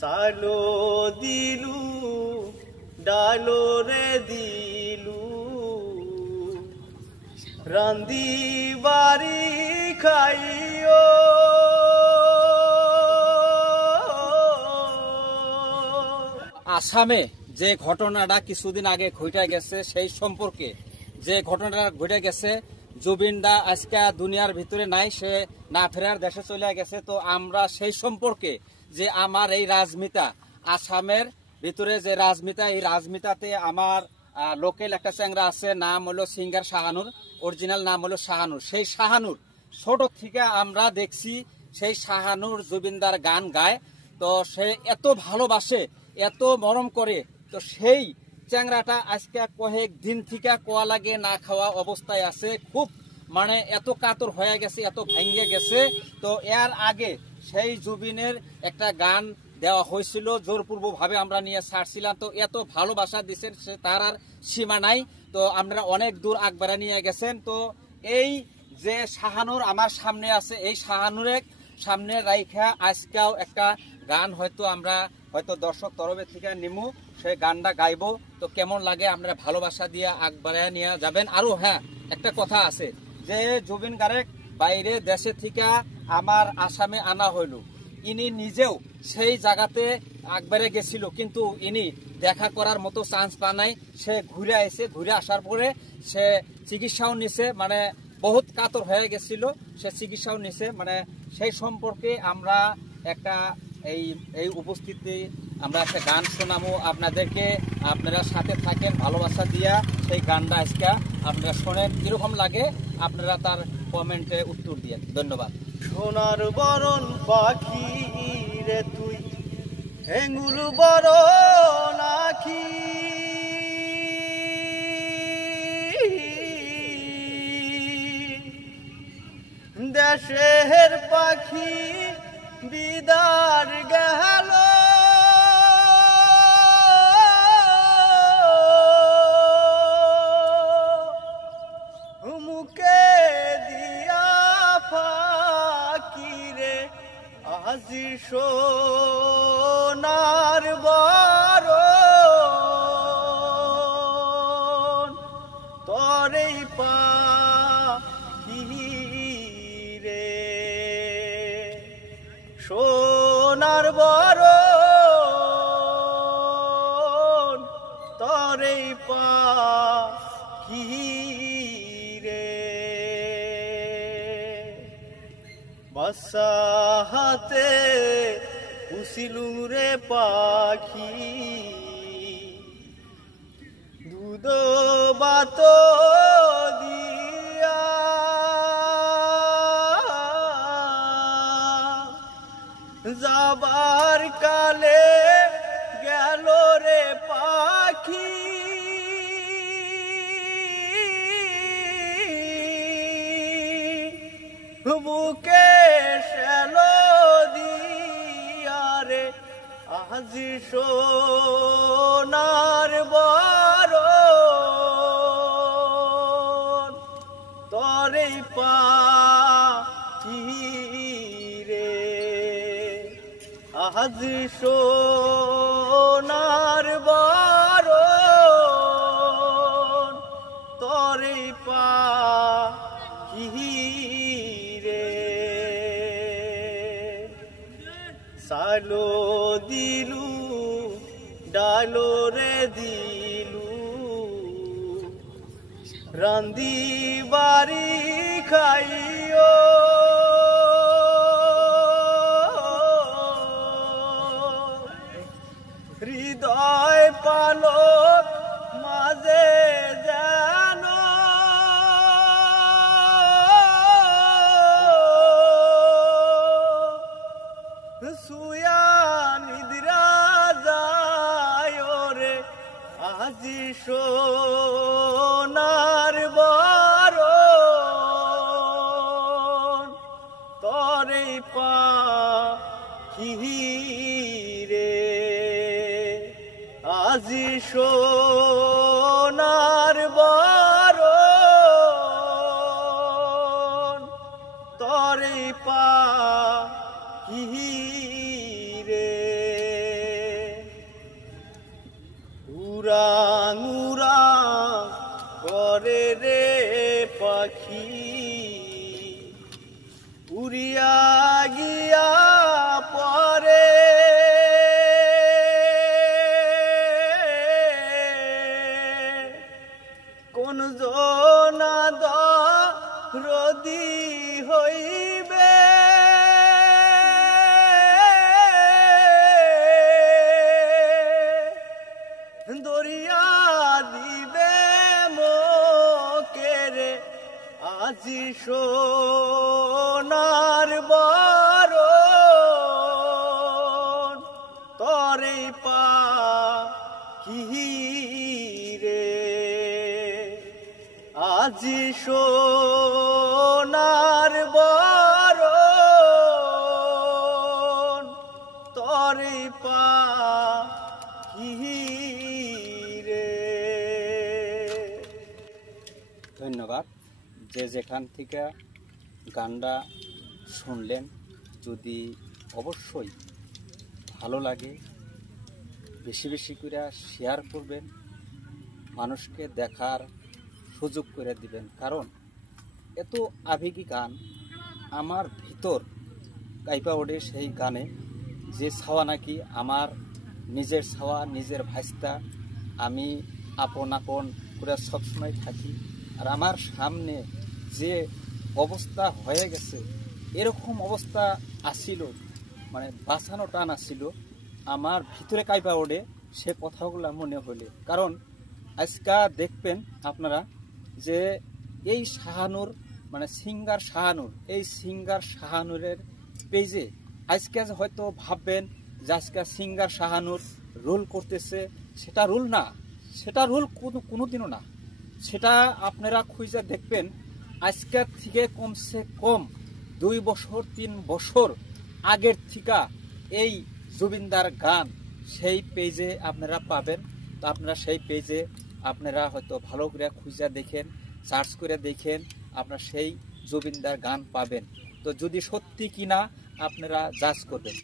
সালো দিলু ডালো রে দিলু রান্দি বাড়ি খাইও আসামে যে ঘটনাটা কিছুদিন আগে ঘটে গেছে সেই সম্পর্কে যে ঘটনাটা ঘটে গেছে জুবিনদা আজকে দুনিয়ার ভিতরে নাই, সে না ফেরার দেশে চলে গেছে। তো আমরা সেই সম্পর্কে যে আমার এই রাজমিতা আসামের ভিতরে যে রাজমিতা, এই রাজমিতাতে আমার লোকাল একটা চ্যাংরা আছে, নাম হলো সিঙ্গার শাহানুর, অরিজিনাল নাম হলো শাহানুর। সেই শাহানুর ছোট থেকে আমরা দেখছি সেই শাহানুর জুবিনদার গান গায়, তো সে এত ভালোবাসে এত মরম করে। তো সেই চ্যাংরাটা আজকে কয়েক দিন থেকে কোয়া লাগে না খাওয়া অবস্থায় আছে, খুব মানে এত কাতর হয়ে গেছে, এত ভেঙে গেছে। তো এর আগে সেই জুবিনের একটা গান দেওয়া হয়েছিল, জোরপূর্বকভাবে আমরা নিয়ে ছাড়ছিলাম। তো এত ভালোবাসা দিচ্ছেন, সে তার আর সীমা নাই। তো আপনারা অনেক দূর আগবাড়া নিয়ে গেছেন। তো এই যে শাহানুর আমার সামনে আছে, এই শাহানুরের সামনে রাইখা আজকেও একটা গান হয়তো আমরা দর্শক তরফে থেকে নিমু, সেই গানটা গাইবো। তো কেমন লাগে আপনারা ভালোবাসা দিয়ে আগবাড়ায় নিয়ে যাবেন। আরো হ্যাঁ, একটা কথা আছে যে জুবিন গার্গ বাইরে দেশে থেকে আমার আসামে আনা হইল, ইনি নিজেও সেই জায়গাতে আগবাড়ে গেছিল, কিন্তু ইনি দেখা করার মতো চান্স পা নাই। সে ঘুরে আইছে, ঘুরে আসার পরে সে চিকিৎসাও নিছে, মানে বহুত কাতর হয়ে গেছিল, সে চিকিৎসাও নিছে। মানে সেই সম্পর্কে আমরা একটা এই উপস্থিতি আমরা একটা গান শোনাবো আপনাদেরকে, আপনারা সাথে থাকেন ভালোবাসা দিয়া। সেই গানটা আজকে আপনারা শোনেন, কিরকম লাগে আপনারা তার কমেন্টে উত্তর দিয়ে। ধন্যবাদ। সোনার বরণ পাখি রে তুই হেঙ্গুল বরণ আখি, দেশের পাখি বিদার গেল মুখে দিয়া ফাঁকি রে আজি সোনার বরণ তরেই পাখি রে সোনার বরণ তরেই পাখি রে বাসা হাতে পুষিলু রে পাখি দুধ বাত দিয়া যাবার কালে গেল রে পাখি বুকে শেলো দিয়া রে আজি সোনার বরণ তরেই পাখি রে আজি সোনার বরণ তরেই পাখি রে সালো দিলু ডালো রে দিলু রান্দি বাড়ি খাইও হৃদয় পালক মাঝে যেন সুয়া নিদ্রা যায় রে আজি সোনার বরণ তরে পাখি রে আজি সোনার বরণ তরে পাখি রে। উড়াং উড়াং করে রে পাখি উড়িয়া গিয়া পরে কোন জনাদ রদি হইবে দরিয়া দিবে মোকেরে আজি সোনার বরণ তরে পাখি রে আজি সোনার বরণ তরে পাখি রে। ধন্যবাদ। যে যেখান থেকে গানটা শুনলেন, যদি অবশ্যই ভালো লাগে বেশি বেশি করে শেয়ার করবেন, মানুষকে দেখার সুযোগ করে দিবেন। কারণ এত আবেগী গান আমার ভিতর কাইপা ওঠে সেই গানে, যে ছাওয়া নাকি আমার নিজের ছাওয়া, নিজের ভাইস্তা, আমি আপন আপন করে সবসময় থাকি। আর আমার সামনে যে অবস্থা হয়ে গেছে, এরকম অবস্থা আসিল, মানে বাঁচানো টান আসিল, আমার ভিতরে কাইপা ওঠে সে কথাগুলো মনে হলে। কারণ আজকা দেখবেন আপনারা যে এই শাহানুর, মানে সিঙ্গার শাহানুর, এই সিঙ্গার শাহানুরের পেজে আজকে হয়তো ভাববেন যে আজকে সিঙ্গার শাহানুর রোল করতেছে। সেটা রোল না, সেটা রোল কোনোদিনও না। সেটা আপনারা খুঁজে দেখবেন আজকের থেকে কমসে কম 2 বছর 3 বছর আগের থেকে এই জুবিনদার গান সেই পেজে আপনারা পাবেন। তো আপনারা সেই পেজে আপনারা হয়তো ভালো করে খুঁজে দেখেন, সার্চ করে দেখেন, আপনারা সেই জুবিনদার গান পাবেন। তো যদি সত্যি কিনা আপনারা জাজ করবেন।